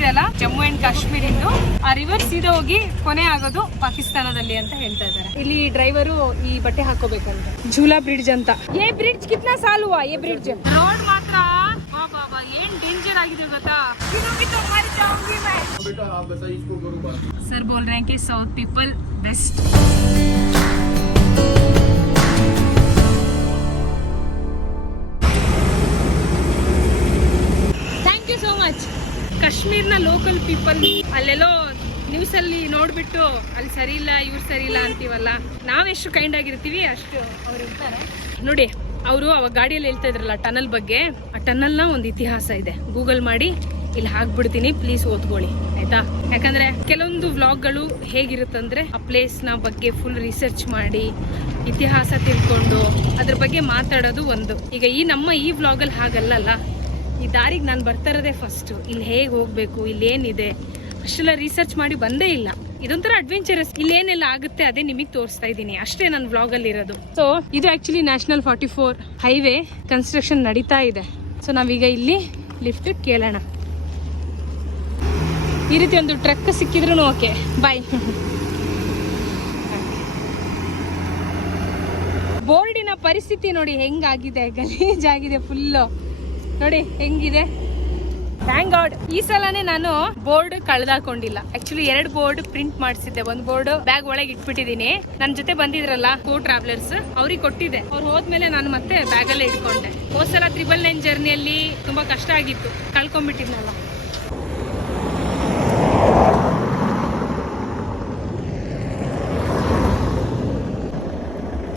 ಬಂದಿದೆಯಲ್ಲ ಜಮ್ಮು ಅಂಡ್ ಕಾಶ್ಮೀರ್ ಇಂದು ಆ ರಿವರ್ ಸೀದಾ ಹೋಗಿ ಕೊನೆ ಆಗೋದು ಪಾಕಿಸ್ತಾನದಲ್ಲಿ ಅಂತ ಹೇಳ್ತಾ ಇದ್ದಾರೆ. ಇಲ್ಲಿ ಡ್ರೈವರು ಈ ಬಟ್ಟೆ ಹಾಕೋಬೇಕಂತ ಜೂಲಾ ಬ್ರಿಡ್ಜ್ ಅಂತ. ಏ ಬ್ರಿಡ್ಜ್ ಕಿತ್ನಾ ಸಾಲುವ? ಏ ಬ್ರಿಡ್ಜ್ ರೋಡ್ ಮಾತ್ರ? ಏನ್ ಡೇಂಜರ್ ಆಗಿದೆ ಗೊತ್ತಾ? सर बोल रहे south people best people best thank you ಕಾಶ್ಮೀರ್ನ local people ಅಲ್ಲೆಲ್ಲೋ ನ್ಯೂಸ್ ಅಲ್ಲಿ ನೋಡ್ಬಿಟ್ಟು ಅಲ್ಲಿ ಸರಿ ಇಲ್ಲ, ಇವ್ರು ಸರಿ ಇಲ್ಲ ಅಂತೀವಲ್ಲ? ನಾವೆಷ್ಟು ಕೈಂಡ್ ಆಗಿರ್ತೀವಿ ಅಷ್ಟು ಅವ್ರು ಇರ್ತಾರೆ. ನೋಡಿ, ಅವರು ಅವಾಗ ಗಾಡಿಯಲ್ಲಿ ಹೇಳ್ತಾ ಇದ್ರಲ್ಲ ಟನಲ್ ಬಗ್ಗೆ. ಆ ಟನಲ್ನ ಒಂದು ಇತಿಹಾಸ ಇದೆ. ಗೂಗಲ್ ಮಾಡಿ, ಇಲ್ಲಿ ಹಾಕ್ಬಿಡ್ತೀನಿ. ಪ್ಲೀಸ್ ಓದ್ಕೊಳ್ಳಿ. ಆಯ್ತಾ? ಯಾಕಂದ್ರೆ ಕೆಲವೊಂದು ವ್ಲಾಗ್ಗಳು ಹೇಗಿರುತ್ತಂದ್ರೆ ಆ ಪ್ಲೇಸ್ನ ಬಗ್ಗೆ ಫುಲ್ ರಿಸರ್ಚ್ ಮಾಡಿ, ಇತಿಹಾಸ ತಿಳ್ಕೊಂಡು ಅದ್ರ ಬಗ್ಗೆ ಮಾತಾಡೋದು ಒಂದು. ಈಗ ಈ ನಮ್ಮ ಈ ವ್ಲಾಗಲ್ಲಿ ಹಾಗಲ್ಲಲ್ಲ ಈ ದಾರಿಗೆ ನಾನು ಬರ್ತಾ ಇರೋದೇ ಫಸ್ಟು ಇಲ್ಲಿ ಹೇಗೆ ಹೋಗಬೇಕು, ಇಲ್ಲಿ ಏನಿದೆ? ಅಷ್ಟೆಲ್ಲ ರಿಸರ್ಚ್ ಮಾಡಿ ಬಂದೇ ಇಲ್ಲ. ಇದೊಂಥರ ಅಡ್ವೆಂಚರಸ್ ಇಲ್ಲಿ ಏನೆಲ್ಲ ಆಗುತ್ತೆ ಅದೇ ನಿಮಗೆ ತೋರಿಸ್ತಾ ಇದ್ದೀನಿ. ಅಷ್ಟೇ ನನ್ನ ವ್ಲಾಗಲ್ಲಿ ಇರೋದು. ಸೊ ಇದು actually national forty four highway construction ನಡೀತಾ ಇದೆ. ಸೊ ನಾವೀಗ ಇಲ್ಲಿ ಲಿಫ್ಟ್ ಕೇಳೋಣ. ಈ ರೀತಿ ಒಂದು ಟ್ರಕ್ ಸಿಕ್ಕಿದ್ರು ಓಕೆ ಬಾಯ್ ಬೋರ್ಡಿನ ಪರಿಸ್ಥಿತಿ ನೋಡಿ ಹೆಂಗಾಗಿದೆ, ಗಲೀಜಾಗಿದೆ ಫುಲ್ಲು ನೋಡಿ, ಹೆಂಗಿದೆ? ಥ್ಯಾಂಕ್ ಗಾಡ್ ಈ ಸಲನೇ ನಾನು ಬೋರ್ಡ್ ಕಳೆದಾಕೊಂಡಿಲ್ಲ. ಆಕ್ಚುಲಿ ಎರಡು ಬೋರ್ಡ್ ಪ್ರಿಂಟ್ ಮಾಡಿಸಿದ್ದೆ. ಒಂದು ಬೋರ್ಡ್ ಬ್ಯಾಗ್ ಒಳಗೆ ಇಟ್ಬಿಟ್ಟಿದೀನಿ ನನ್ನ ಜೊತೆ ಬಂದಿದ್ರಲ್ಲ ಕೋ ಟ್ರಾವೆಲರ್ಸ್ ಅವ್ರಿಗೆ ಕೊಟ್ಟಿದ್ದೆ. ಅವ್ರು ಹೋದ್ಮೇಲೆ ನಾನು ಮತ್ತೆ ಬ್ಯಾಗ್ ಅಲ್ಲೇ ಇಟ್ಕೊಂಡೆ. ಹೋದ್ ಸಲ ತ್ರಿಬಲ್ ನೈನ್ ಜರ್ನಿಯಲ್ಲಿ ತುಂಬಾ ಕಷ್ಟ ಆಗಿತ್ತು. ಕಳ್ಕೊಂಡ್ಬಿಟ್ಟಿದ್ನಲ್ಲ.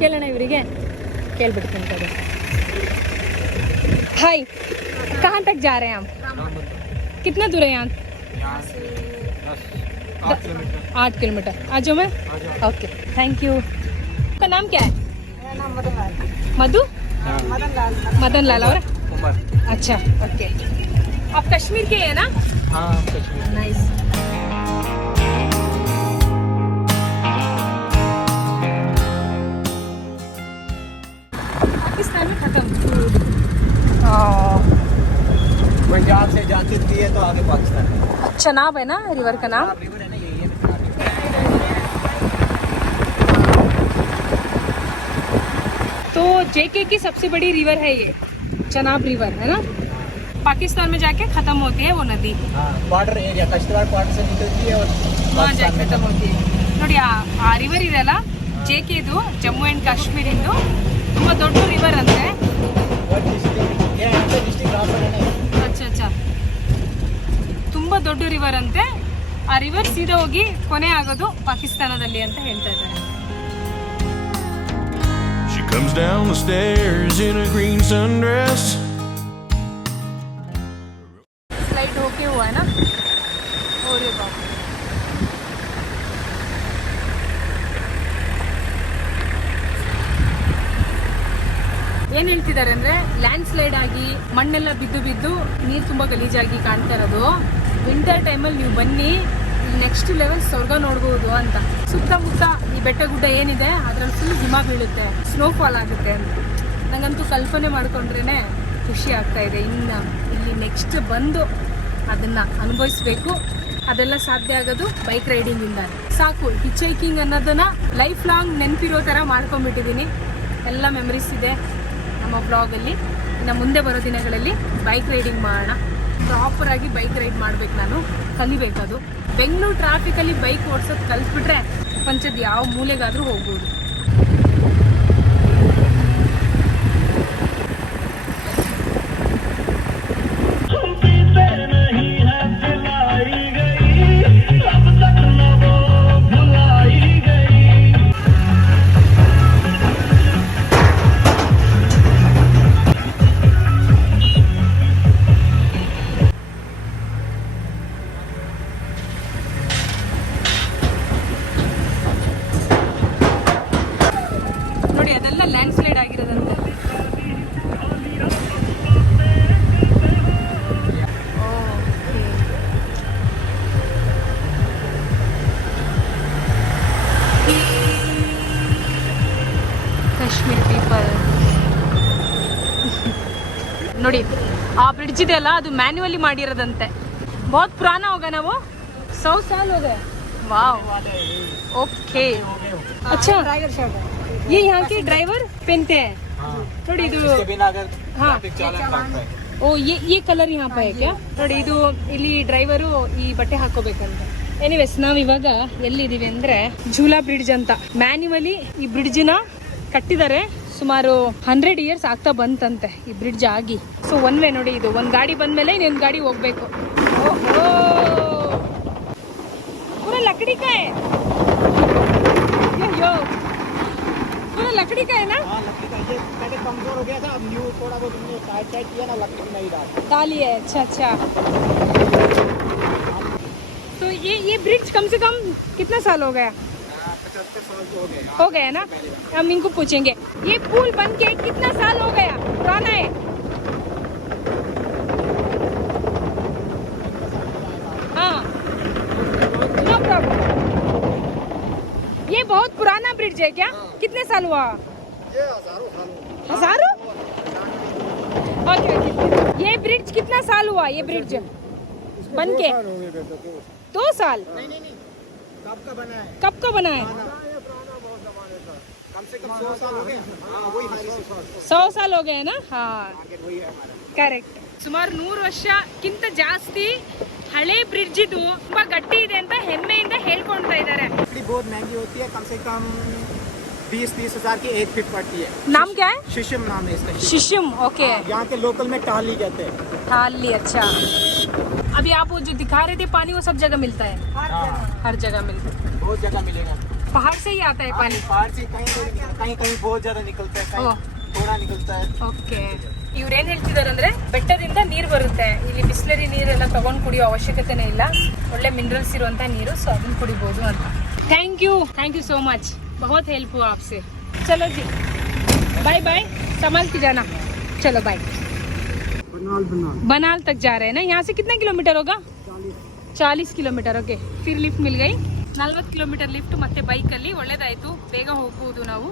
ಕೇಳೋಣ ಇವರಿಗೆ. ಕೇಳ್ಬಿಡ್ತೀನಿ हाय, कहाँ तक जा रहे हैं हम कितना दूर है यहाँ? आठ किलोमीटर। आ जाओ मैं? ओके थैंक यू आपका नाम क्या है? मधु? मदन लाल। और? अच्छा ओके। आप कश्मीर के हैं ना? नाइस पाकिस्तान खत्म। पंजाब से जान चुकी है तो आगे पाकिस्तान है अच्छा नाम है ना रिवर का नाम रिवर है ना यही है तो जेके की सबसे बड़ी रिवर है ये चनाब रिवर है ना पाकिस्तान में जाके खत्म होती है वो नदी हाँ बॉर्डर एरिया कश्तवाड़ बॉर्डर से निकलती है और वहाँ जाके पाकिस्तान में खत्म होती है ನೋಡಿ ಆ ಆ ರಿವರ್ ಇದೆಯಲ್ಲ ಜೆ ಕೆ ಇದು ಜಮ್ಮು ಆ್ಯಂಡ್ ಕಾಶ್ಮೀರ್ ಇಂದು ತುಂಬ ದೊಡ್ಡ ರಿವರ್ ಅಂತೆ ಅಚ್ಚಾ ಅಚ್ಚಾ. ತುಂಬಾ ದೊಡ್ಡ ರಿವರ್ ಅಂತೆ. ಆ ರಿವರ್ ಸೀದಾ ಹೋಗಿ ಕೊನೆ ಆಗೋದು ಪಾಕಿಸ್ತಾನದಲ್ಲಿ ಅಂತ ಹೇಳ್ತಾ ಇದ್ದಾರೆ. Comes down the stairs in a green sundress. ಏನ್ ಹೇಳ್ತಿದ್ದಾರೆ ಅಂದ್ರೆ ಲ್ಯಾಂಡ್ ಸ್ಲೈಡ್ ಆಗಿ ಮಣ್ಣೆಲ್ಲ ಬಿದ್ದು ಬಿದ್ದು ನೀರು ತುಂಬಾ ಗಲೀಜಾಗಿ ಕಾಣ್ತಾ ಇರೋದು. ವಿಂಟರ್ ಟೈಮಲ್ಲಿ ನೀವು ಬನ್ನಿ ನೆಕ್ಸ್ಟ್ ಲೆವೆಲ್ ಸ್ವರ್ಗ ನೋಡ್ಬೋದು ಅಂತ. ಸುತ್ತಮುತ್ತ ಈ ಬೆಟ್ಟ ಗುಡ್ಡ ಏನಿದೆ, ಅದ್ರಲ್ಲಿ ಫುಲ್ ಹಿಮ ಬೀಳುತ್ತೆ ಸ್ನೋಫಾಲ್ ಆಗುತ್ತೆ ಅಂತ. ನಂಗಂತೂ ಕಲ್ಪನೆ ಮಾಡ್ಕೊಂಡ್ರೇನೆ ಖುಷಿ ಆಗ್ತಾ ಇದೆ. ಇನ್ನು ಇಲ್ಲಿ ನೆಕ್ಸ್ಟ್ ಬಂದು ಅದನ್ನ ಅನುಭವಿಸ್ಬೇಕು. ಅದೆಲ್ಲ ಸಾಧ್ಯ ಆಗೋದು ಬೈಕ್ ರೈಡಿಂಗ್ ಇಂದ ಸಾಕು ಹೈಕಿಂಗ್ ಅನ್ನೋದನ್ನ ಲೈಫ್ ಲಾಂಗ್ ನೆನಪಿರೋ ಥರ ಮಾಡ್ಕೊಂಡ್ಬಿಟ್ಟಿದ್ದೀನಿ ಎಲ್ಲ ಮೆಮರೀಸ್ ಇದೆ. ನಮ್ಮ ಬ್ಲಾಗಲ್ಲಿ ಇನ್ನು ಮುಂದೆ ಬರೋ ದಿನಗಳಲ್ಲಿ ಬೈಕ್ ರೈಡಿಂಗ್ ಮಾಡೋಣ. ಪ್ರಾಪರಾಗಿ ಬೈಕ್ ರೈಡ್ ಮಾಡ್ಬೇಕು ನಾನು. ಕಲಿಬೇಕದು. ಬೆಂಗಳೂರು ಟ್ರಾಫಿಕಲ್ಲಿ ಬೈಕ್ ಓಡಿಸೋದು ಕಲಿಸ್ಬಿಟ್ರೆ ಪ್ರಪಂಚದ ಯಾವ ಮೂಲೆಗಾದರೂ ಹೋಗ್ಬೋದು. ನೋಡಿ ಆ ಬ್ರಿಡ್ಜ್ ಇದೆಯಲ್ಲ ಅದು ಮ್ಯಾನ್ಯುವಲಿ ಮಾಡಿರೋದಂತೆ बहुत पुराना होगा ना वो सौ साल हो गए वाह ओके अच्छा ये यहाँ के ड्राइवर पहनते हैं ನೋಡಿ ಇದು इसके बिना अगर हाँ ट्रैफिक चालन लगता है ಓ ये ये ಕಲರ್ यहाँ पे है क्या ನೋಡಿ ಇದು ಇಲ್ಲಿ ಡ್ರೈವರು ಈ ಬಟ್ಟೆ ಹಾಕೋಬೇಕಂತ ಎನಿವೇಸ್ ನಾವ್ ಇವಾಗ ಎಲ್ಲಿದೀವಿ ಅಂದ್ರೆ ಜೂಲಾ ಬ್ರಿಡ್ಜ್ ಅಂತ ಮ್ಯಾನ್ಯುವಲಿ ಈ ಬ್ರಿಡ್ಜ್ ನ ಕಟ್ಟಿದ್ದಾರೆ ಸುಮಾರು ಹಂಡ್ರೆಡ್ ಇಯರ್ಸ್ ಆಗ್ತಾ ಬಂತಂತೆ ಈ ಬ್ರಿಡ್ಜ್ ಆಗಿ ಸೊ ಒನ್ ವೇ ನೋಡಿ ಇದು ಒಂದ್ ಗಾಡಿ ಬಂದ್ಮೇಲೆ ಇನ್ನೊಂದು ಗಾಡಿ ಹೋಗ್ಬೇಕು ಓಹೋ ಪೂರ ಲಕಡಿ का है यो यो पूरा लकड़ी का है ना हाँ लकड़ी का ये पहले कमजोर हो गया था अब न्यू थोड़ा बहुत हमने टाइट टाइट किया ना लकड़ी नहीं डाल डाली है अच्छा अच्छा तो ये ये ब्रिज कम से कम कितना साल हो गया पचहत्तर साल के हो गए हो गया ना हम इनको पूछेंगे ये पुल बन के कितना साल हो गया? पुराना है। हाँ। नो प्रॉब्लम ये बहुत पुराना ब्रिज है क्या? कितने साल हुआ? ये हज़ारों साल हज़ारों? Okay okay. ये ब्रिज कितना साल हुआ ये ब्रिज? बन के। हो दो साल। नहीं नहीं नहीं। कब का बना है? कब का बना है? कम से कम सौ साल हो गए हाँ वही हमारी सौ सौ साल हो गए ना हाँ वही है हमारा ಕರೆಕ್ಟ್ ಸುಮಾರು ನೂರು ವರ್ಷಕ್ಕಿಂತ ಜಾಸ್ತಿ ಹಳೆ ಬ್ರಿಡ್ಜ್ ಇದು ತುಂಬಾ ಗಟ್ಟಿ ಇದೆ ಅಂತ ಹೆಮ್ಮೆಯಿಂದ ಹೇಳ್ಕೊಳ್ತಾ ಇದ್ದಾರೆ लकड़ी बहुत महंगी होती है कम से कम बीस तीस हजार की एक फीट पड़ती है नाम क्या है शिशम नाम है इसका शिशम ओके यहाँ के लोकल में टाली कहते हैं थाली अच्छा अभी आप वो जो दिखा रहे थे पानी वो सब जगह मिलता है हर जगह मिलता है बहुत जगह मिलेगा पहाड़ से ही आता है पानी पहाड़ से कहीं कहीं कहीं बहुत ज्यादा निकलता है ಓ. कहीं थोड़ा निकलता है ಓಕೆ ಇವ್ರು ಏನ್ ಹೇಳ್ತಿದಾರೆ ಅಂದ್ರೆ ಬೆಟ್ಟದಿಂದ ನೀರು ಬರುತ್ತೆ ಇಲ್ಲಿ ಬಿಸ್ಲರಿ ನೀರೆಲ್ಲ ತಗೊಂಡ್ ಕುಡಿಯೋ ಅವಶ್ಯಕತೆನೇ ಇಲ್ಲ ಒಳ್ಳೆ ಮಿನರಲ್ಸ್ ಇರುವಂತ ನೀರು ಸೊ ಅದನ್ನ ಕುಡಿಬಹುದು ಅಂತ thank you thank you so much बहुत हेल्प हुआ आपसे चलो जी बाय बाय संभाल के जाना चलो बाय बनाल बनाल बनाल तक जा रहे हैं ना यहाँ से कितना किलोमीटर होगा ಚಾಲೀಸ್ ಕಿಲೋಮೀಟರ್ ಓಕೆ ಫಿರ್ ಲಿಫ್ಟ್ ಮಿಲ್ ಗೈ ನಲ್ವತ್ತು ಕಿಲೋಮೀಟರ್ ಲಿಫ್ಟ್ ಮತ್ತೆ ಬೈಕಲ್ಲಿ ಒಳ್ಳೆಯದಾಯಿತು ಬೇಗ ಹೋಗ್ಬೋದು ನಾವು.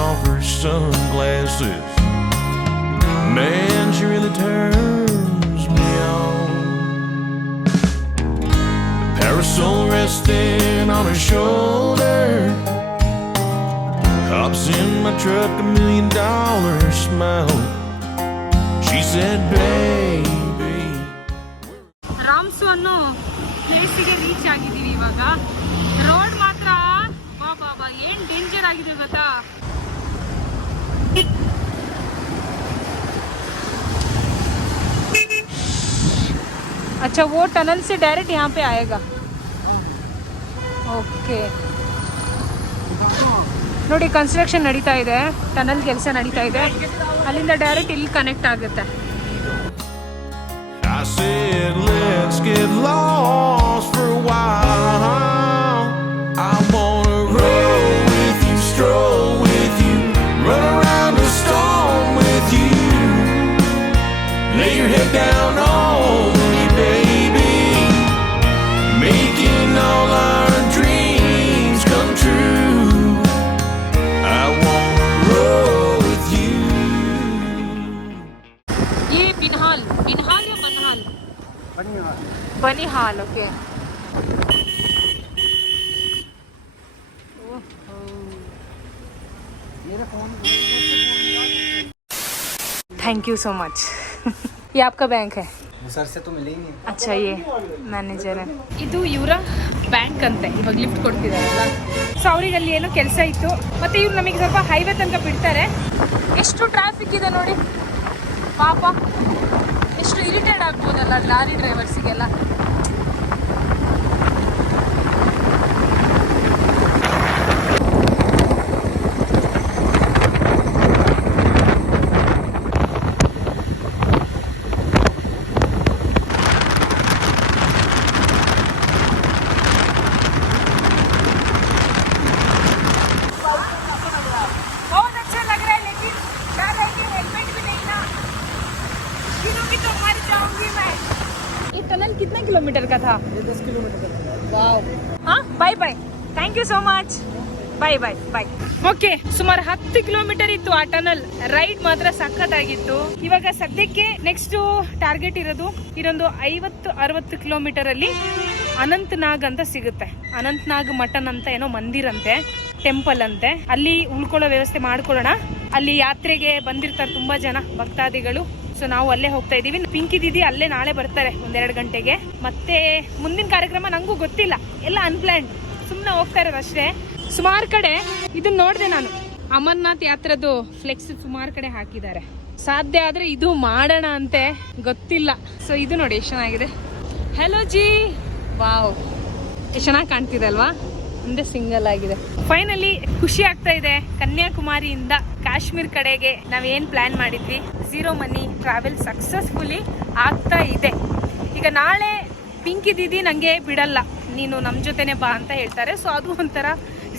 off her sunglasses. Man, she really turns me on. Parasol resting on her shoulder. Hops in my truck, a million dollar smile. She said, baby. ರಾಮ್ಸು ಅನ್ನೋ ಪ್ಲೇಸಿಗೆ reach ಆಗಿದ್ದೀವಿ ಇವಾಗ ರೋಡ್ ಮಾತ್ರ ಬಾ ಬಾ ಬಾ ಏನ್ ಡೇಂಜರ್ ಆಗಿದೆ ಗೊತ್ತಾ अच्छा वो टनल से डायरेक्ट यहाँ पे आएगा ಓಕೆ ನೋಡಿ ಕನ್ಸ್ಟ್ರಕ್ಷನ್ ನಡೀತಾ ಇದೆ ಟನಲ್ ಕೆಲಸ ನಡೀತಾ ಇದೆ ಅಲ್ಲಿಂದ ಡೈರೆಕ್ಟ್ ಇಲ್ಲಿ ಕನೆಕ್ಟ್ ಆಗುತ್ತೆ I said, let's get lost for a while. Banihal okay thank you so much ये आपका बैंक है सर से तो मिलेंगे ಅಚ್ಚಾ ಯೇ ಮ್ಯಾನೇಜರ್ ಇದು ಇವರ ಬ್ಯಾಂಕ್ ಅಂತೆ ಇವಾಗ ಲಿಫ್ಟ್ ಕೊಡ್ತಿದಾರಲ್ಲ ಸೊ ಅವ್ರಿಗೆ ಅಲ್ಲಿ ಏನೋ ಕೆಲಸ ಇತ್ತು ಮತ್ತೆ ಇವ್ರು ನಮಗೆ ಸ್ವಲ್ಪ ಹೈವೇ ತನಕ ಬಿಡ್ತಾರೆ ಎಷ್ಟು ಟ್ರಾಫಿಕ್ ಇದೆ ನೋಡಿ ಪಾಪ ಎಷ್ಟು ಇರಿಟೇಟ್ ಆಗ್ಬೋದಲ್ಲ ಲಾರಿ ಡ್ರೈವರ್ಸಿಗೆಲ್ಲ ಕಿಲೋಮೀಟರ್ કા થા દસ કિલોમીટર વાવ હા bye bye thank you so much bye bye bye okay ಸುಮಾರು ಹತ್ತು ಕಿಲೋಮೀಟರ್ ಇತ್ತು ಆ ಟನಲ್ ರೈಡ್ ಮಾತ್ರ ಸಖತ್ತಾಗಿತ್ತು. ಇವಾಗ ಸದ್ಯಕ್ಕೆ ನೆಕ್ಸ್ಟ್ ಟಾರ್ಗೆಟ್ ಇರೋದು ಇದೊಂದು ಐವತ್ತು ಅರವತ್ತು ಕಿಲೋಮೀಟರ್ ಅಲ್ಲಿ ಅನಂತನಾಗ್ ಅಂತ ಸಿಗುತ್ತೆ. ಅನಂತನಾಗ್ ಮಟನ್ ಅಂತ ಏನೋ ಮಂದಿರ್ ಅಂತೆ ಟೆಂಪಲ್ ಅಂತೆ. ಅಲ್ಲಿ ಉಳ್ಕೊಳ್ಳೋ ವ್ಯವಸ್ಥೆ ಮಾಡ್ಕೊಳ್ಳೋಣ. ಅಲ್ಲಿ ಯಾತ್ರೆಗೆ ಬಂದಿರ್ತಾರೆ ತುಂಬಾ ಜನ ಭಕ್ತಾದಿಗಳು. ಸೊ ನಾವು ಅಲ್ಲೇ ಹೋಗ್ತಾ ಇದೀವಿ ಪಿಂಕಿ ದೀದಿ ಅಲ್ಲೇ ನಾಳೆ ಬರ್ತಾರೆ ಒಂದೆರಡು ಗಂಟೆಗೆ. ಮತ್ತೆ ಮುಂದಿನ ಕಾರ್ಯಕ್ರಮ ನಂಗೂ ಗೊತ್ತಿಲ್ಲ. ಎಲ್ಲ ಅನ್ಪ್ಲಾನ್ಡ್ ಸುಮ್ಮನೆ ಹೋಗ್ತಾ ಇರೋದು ಅಷ್ಟೇ. ಸುಮಾರು ಕಡೆ ಇದನ್ನ ನೋಡಿದೆ ನಾನು. ಅಮರ್ನಾಥ್ ಯಾತ್ರದ್ದು ಫ್ಲೆಕ್ಸ್ ಸುಮಾರು ಕಡೆ ಹಾಕಿದ್ದಾರೆ. ಸಾಧ್ಯ ಆದ್ರೆ ಇದು ಮಾಡೋಣ ಅಂತೆ ಗೊತ್ತಿಲ್ಲ. ಸೊ ಇದು ನೋಡಿ ಎಷ್ಟು ಚೆನ್ನಾಗಿದೆ. Hello G. ವಾವ್ ಎಷ್ಟು ಚೆನ್ನಾಗಿ ಕಾಣ್ತಿದೆ ಅಲ್ವಾ? ಮುಂದೆ ಸಿಂಗಲ್ ಆಗಿದೆ. ಫೈನಲಿ ಖುಷಿ ಆಗ್ತಾ ಇದೆ. ಕನ್ಯಾಕುಮಾರಿಯಿಂದ ಕಾಶ್ಮೀರ್ ಕಡೆಗೆ ನಾವೇನ್ ಪ್ಲಾನ್ ಮಾಡಿದ್ವಿ? ಝೀರೋ ಮನಿ ಟ್ರಾವೆಲ್ ಸಕ್ಸಸ್ಫುಲಿ ಆಗ್ತಾ ಇದೆ. ಈಗ ನಾಳೆ ಪಿಂಕಿ ದೀದಿ ನನಗೆ ಬಿಡಲ್ಲ. ನೀನು ನಮ್ಮ ಜೊತೆನೆ ಬಾ ಅಂತ ಹೇಳ್ತಾರೆ. ಸೊ ಅದು ಒಂಥರ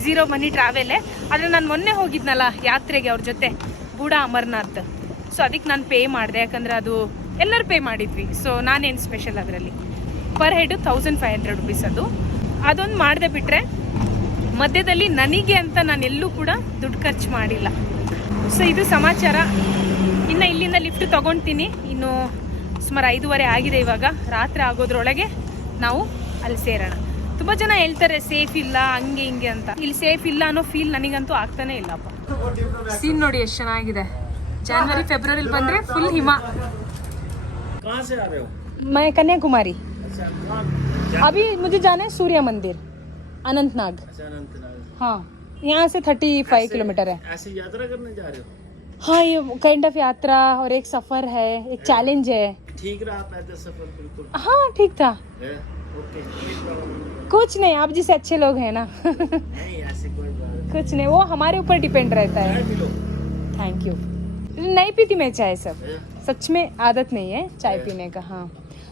ಝೀರೋ ಮನಿ ಟ್ರಾವೆಲೇ ಆದರೆ ನಾನು ಮೊನ್ನೆ ಹೋಗಿದ್ನಲ್ಲ ಯಾತ್ರೆಗೆ ಅವ್ರ ಜೊತೆ, ಬೂಡ ಅಮರ್ನಾಥ್. ಸೊ ಅದಕ್ಕೆ ನಾನು ಪೇ ಮಾಡಿದೆ. ಯಾಕಂದರೆ ಅದು ಎಲ್ಲರೂ ಪೇ ಮಾಡಿದ್ವಿ. ಸೊ ನಾನೇನು ಸ್ಪೆಷಲ್ ಅದರಲ್ಲಿ? Per head thousand five hundred rupees ಅದು. ಅದೊಂದು ಮಾಡದೆ ಬಿಟ್ಟರೆ ಮಧ್ಯದಲ್ಲಿ ನನಗೆ ಅಂತ ನಾನು ಎಲ್ಲೂ ಕೂಡ ದುಡ್ಡು ಖರ್ಚು ಮಾಡಿಲ್ಲ. ಸೊ ಇದು ಸಮಾಚಾರ. ಇನ್ನು ಇಲ್ಲಿಂದ ಲಿಫ್ಟ್ ತಗೊಳ್ತೀನಿ ಇನ್ನು ಸುಮಾರು ಐದೂವರೆ ಆಗಿದೆ ಇವಾಗ ರಾತ್ರಿ ಆಗೋದ್ರೊಳಗೆ ನಾವು ಅಲ್ಲಿ ಸೇರೋಣ ತುಂಬ ಜನ ಹೇಳ್ತಾರೆ ಸೇಫ್ ಇಲ್ಲ ಹಂಗೆ ಹಿಂಗೆ ಅಂತ ಇಲ್ಲಿ ಸೇಫ್ ಇಲ್ಲ ಅನ್ನೋ ಫೀಲ್ ನನಗಂತೂ ಆಗ್ತಾನೆ ಇಲ್ಲಪ್ಪ ಸೀನ್ ನೋಡಿ ಎಷ್ಟು ಚೆನ್ನಾಗಿದೆ ಜಾನ್ವರಿ ಫೆಬ್ರವರಿಲಿ ಬಂದರೆ ಫುಲ್ ಹಿಮ कहाँ से आ रहे हो मैं कन्याकुमारी अच्छा कहाँ अभी मुझे जाना है सूर्य मंदिर अनंतनाग अच्छा अनंतनाग हाँ यहाँ से थर्टी फाइव किलोमीटर है ऐसे यात्रा करने जा रहे हो हाँ ये काइंड ऑफ़ यात्रा और एक सफ़र है एक चैलेंज है। ठीक रहा पैदल सफ़र बिल्कुल। हाँ ठीक था। है? ओके कुछ नहीं आप जिसे अच्छे लोग हैं ना। नहीं ऐसी कोई बात कुछ नहीं वो हमारे ऊपर डिपेंड रहता है। थैंक यू नहीं पीती मैं चाय सब। है? सच में आदत नहीं है चाय पीने का हाँ।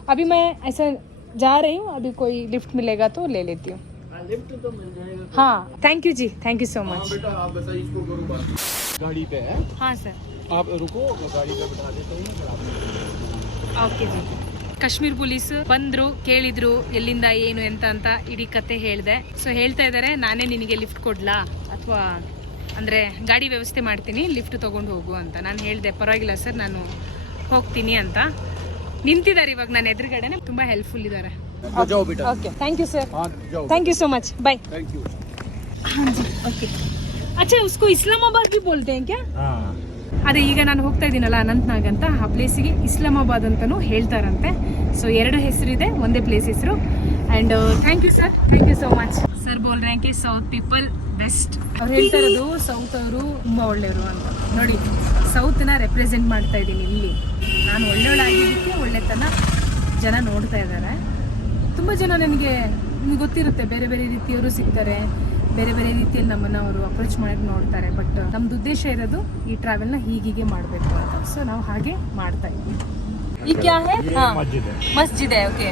अभी मैं ऐसा जा रही हूँ अभी कोई लिफ्ट मिलेगा तो ले लेती हूँ। हाँ, लिफ्ट तो मिल जाएगा। हाँ थैंक यू जी थैंक यू सो मच बेटा आप बताइए इसको करो बात। गाड़ी पे है हाँ सर आप रुको मैं गाड़ी पे बिठा देता हूँ फिर आप ಓಕೆ ಜಿ ಕಾಶ್ಮೀರ್ ಪೊಲೀಸ್ ಬಂದ್ರು ಕೇಳಿದ್ರು ಎಲ್ಲಿಂದ ಏನು ಎಂತ ಅಂತ ಇಡೀ ಕತೆ ಹೇಳಿದೆ ಸೊ ಹೇಳ್ತಾ ಇದ್ದಾರೆ ನಾನೇ ನಿನಗೆ ಲಿಫ್ಟ್ ಕೊಡ್ಲಾ ಅಥವಾ ಅಂದರೆ ಗಾಡಿ ವ್ಯವಸ್ಥೆ ಮಾಡ್ತೀನಿ ಲಿಫ್ಟ್ ತೊಗೊಂಡು ಹೋಗು ಅಂತ ನಾನು ಹೇಳಿದೆ ಪರವಾಗಿಲ್ಲ ಸರ್ ನಾನು ಹೋಗ್ತೀನಿ ಅಂತ ನಿಂತಿದ್ದಾರೆ ಇವಾಗ ನನ್ನ ಎದುರುಗಡೆನೆ ತುಂಬ ಹೆಲ್ಪ್ಫುಲ್ ಇದ್ದಾರೆ जाओ बेटा ಓಕೆ ಥ್ಯಾಂಕ್ ಯು ಸರ್ हाँ जाओ thank you so much bye thank ಅಚ್ಚಾ ಉಸ್ಕು ಇಸ್ಲಾಮಾಬಾದ್ ಬಿ ಬೋಲ್ತೆ ಅದೇ ಈಗ ನಾನು ಹೋಗ್ತಾ ಇದ್ದೀನಲ್ಲ ಅನಂತನಾಗ್ ಅಂತ. ಆ ಪ್ಲೇಸಿಗೆ ಇಸ್ಲಾಮಾಬಾದ್ ಅಂತಲೂ ಹೇಳ್ತಾರಂತೆ. ಸೊ ಎರಡು ಹೆಸರು ಇದೆ ಒಂದೇ ಪ್ಲೇಸ್ ಹೆಸರು. And thank you sir thank you so much sir ಬೋಲ್ ರ್ಯಾಂಕೆ ಸೌತ್ ಪೀಪಲ್ ಬೆಸ್ಟ್ ಅವ್ರು ಹೇಳ್ತಾ ಇರೋದು ಸೌತ್ ಅವರು ತುಂಬ ಒಳ್ಳೆಯವರು ಅಂತ. ನೋಡಿ ಸೌತ್ನ ರೆಪ್ರೆಸೆಂಟ್ ಮಾಡ್ತಾ ಇದ್ದೀನಿ ಇಲ್ಲಿ. ನಾನು ಒಳ್ಳೆಯವಳಾಗಿದ್ದಕ್ಕೆ ಒಳ್ಳೆತನ ಜನ ನೋಡ್ತಾ ಇದ್ದಾರೆ. ತುಂಬ ಜನ ನನಗೆ ನಿಮ್ಗೆ ಗೊತ್ತಿರುತ್ತೆ ಬೇರೆ ಬೇರೆ ರೀತಿಯವರು ಸಿಗ್ತಾರೆ. ಬೇರೆ ಬೇರೆ ರೀತಿಯಲ್ಲಿ ನಮ್ಮನ್ನ ಅವರು ಅಪ್ರೋಚ್ ಮಾಡಕ್ಕೆ ನೋಡ್ತಾರೆ ಬಟ್ ನಮ್ದು ಉದ್ದೇಶ ಇರೋದು ಈ ಟ್ರಾವೆಲ್ನ ಹೀಗೀಗೆ ಮಾಡಬೇಕು ಅಂತ ಸೊ ನಾವು ಹಾಗೆ ಮಾಡ್ತಾ ಇದ್ವಿ ಈ ಕ್ಯಾ ಹೇ ಹಾ मस्जिद है ಮಸ್ಜಿದ್ है ಓಕೆ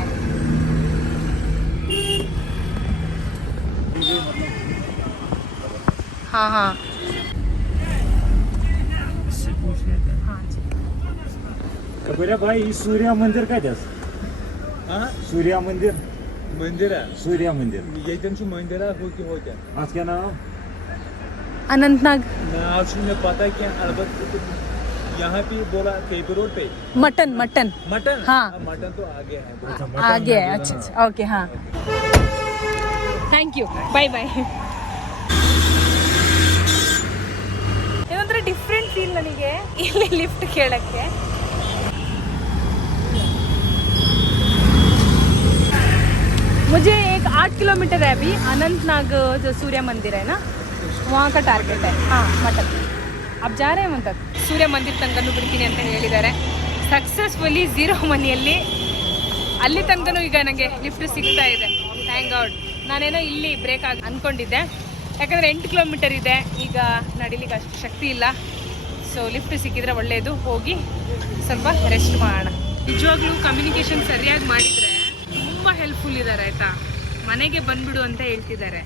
हाँ हाँ हाँ जी कपिला भाई सूर्या मंदिर काय त्यास हा सूर्या मंदिर मंदिर आहे सूर्या मंदिर त्यांची मंदिर होती होत्या आज क्या नाम अनंतनाग नाव से पता है क्या अलबत्त यहाँ पे बोला केपी रोड पे मटन मटन मटन हाँ। मटन तो आगे है आगे है अच्छा अच्छा ओके हाँ ಥ್ಯಾಂಕ್ ಯು ಬಾಯ್ ಬಾಯ್ ಏನಂದ್ರೆ ಡಿಫ್ರೆಂಟ್ ಫೀಲ್ ನನಗೆ ಇಲ್ಲಿ ಲಿಫ್ಟ್ ಕೇಳಕ್ಕೆ मुझे एक आठ किलोमीटर है अभी अनंतनाग जो सूर्य मंदिर है ना वहाँ का टारगेट है हाँ मटन अब जा रहे हैं वहाँ तक ಸೂರ್ಯ ಮಂದಿರ ತನಕನೂ ಬಿಡ್ತೀನಿ ಅಂತ ಹೇಳಿದ್ದಾರೆ ಸಕ್ಸಸ್ಫುಲಿ ಝೀರೋ ಮನಿಯಲ್ಲಿ ಅಲ್ಲಿ ತನಕನೂ ಈಗ ನನಗೆ ಲಿಫ್ಟ್ ಸಿಗ್ತಾ ಇದೆ ಥ್ಯಾಂಕ್ ಗಾಡ್ ನಾನೇನೋ ಇಲ್ಲಿ ಬ್ರೇಕ್ ಆಗಿ ಅಂದ್ಕೊಂಡಿದ್ದೆ ಯಾಕಂದರೆ ಎಂಟು ಕಿಲೋಮೀಟರ್ ಇದೆ ಈಗ ನಡಿಲಿಕ್ಕೆ ಅಷ್ಟು ಶಕ್ತಿ ಇಲ್ಲ ಸೊ ಲಿಫ್ಟ್ ಸಿಕ್ಕಿದ್ರೆ ಒಳ್ಳೆಯದು ಹೋಗಿ ಸ್ವಲ್ಪ ರೆಸ್ಟ್ ಮಾಡೋಣ ನಿಜವಾಗ್ಲೂ ಕಮ್ಯುನಿಕೇಶನ್ ಸರಿಯಾಗಿ ಮಾಡಿದರೆ ತುಂಬ ಹೆಲ್ಪ್ಫುಲ್ ಇದ್ದಾರೆ ಆಯಿತಾ? ಮನೆಗೆ ಬಂದ್ಬಿಡು ಅಂತ ಹೇಳ್ತಿದ್ದಾರೆ.